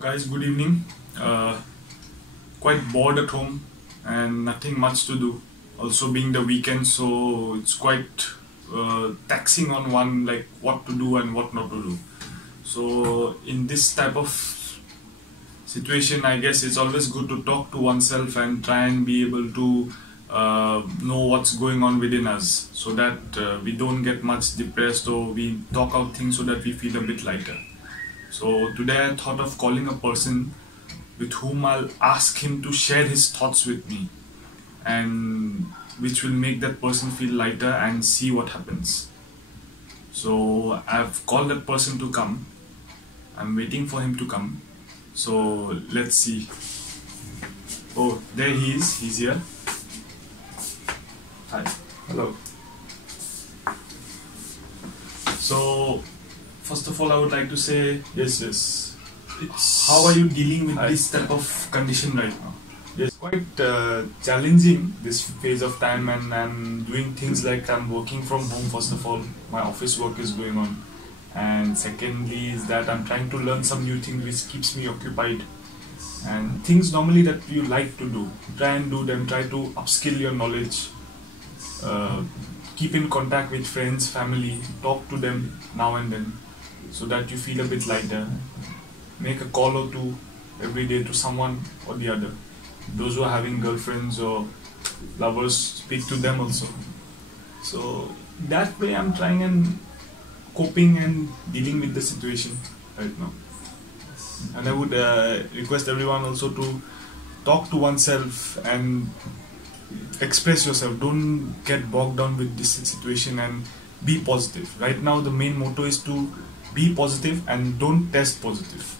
Guys, good evening. Quite bored at home and nothing much to do. Also being the weekend, so it's quite taxing on one, like what to do and what not to do. So in this type of situation, I guess it's always good to talk to oneself and try and be able to know what's going on within us, so that we don't get much depressed, or we talk out things so that we feel a bit lighter. So today I thought of calling a person with whom I'll ask him to share his thoughts with me, and which will make that person feel lighter and see what happens. So I've called that person to come. I'm waiting for him to come. So let's see. Oh, there he is. He's here. Hi. Hello. So first of all, I would like to say yes. How are you dealing with this type of condition right now? It's quite challenging, this phase of time, and I'm doing things like I'm working from home. First of all, my office work is going on, and secondly is that I'm trying to learn some new things which keeps me occupied, and things normally that you like to do, try and do them, try to upskill your knowledge, keep in contact with friends, family, talk to them now and then so that you feel a bit lighter. Make a call or two every day to someone or the other. Those who are having girlfriends or lovers, speak to them also. So that way I'm trying and coping and dealing with the situation right now. And I would request everyone also to talk to oneself and express yourself. Don't get bogged down with this situation and be positive. Right now the main motto is to be positive and don't test positive.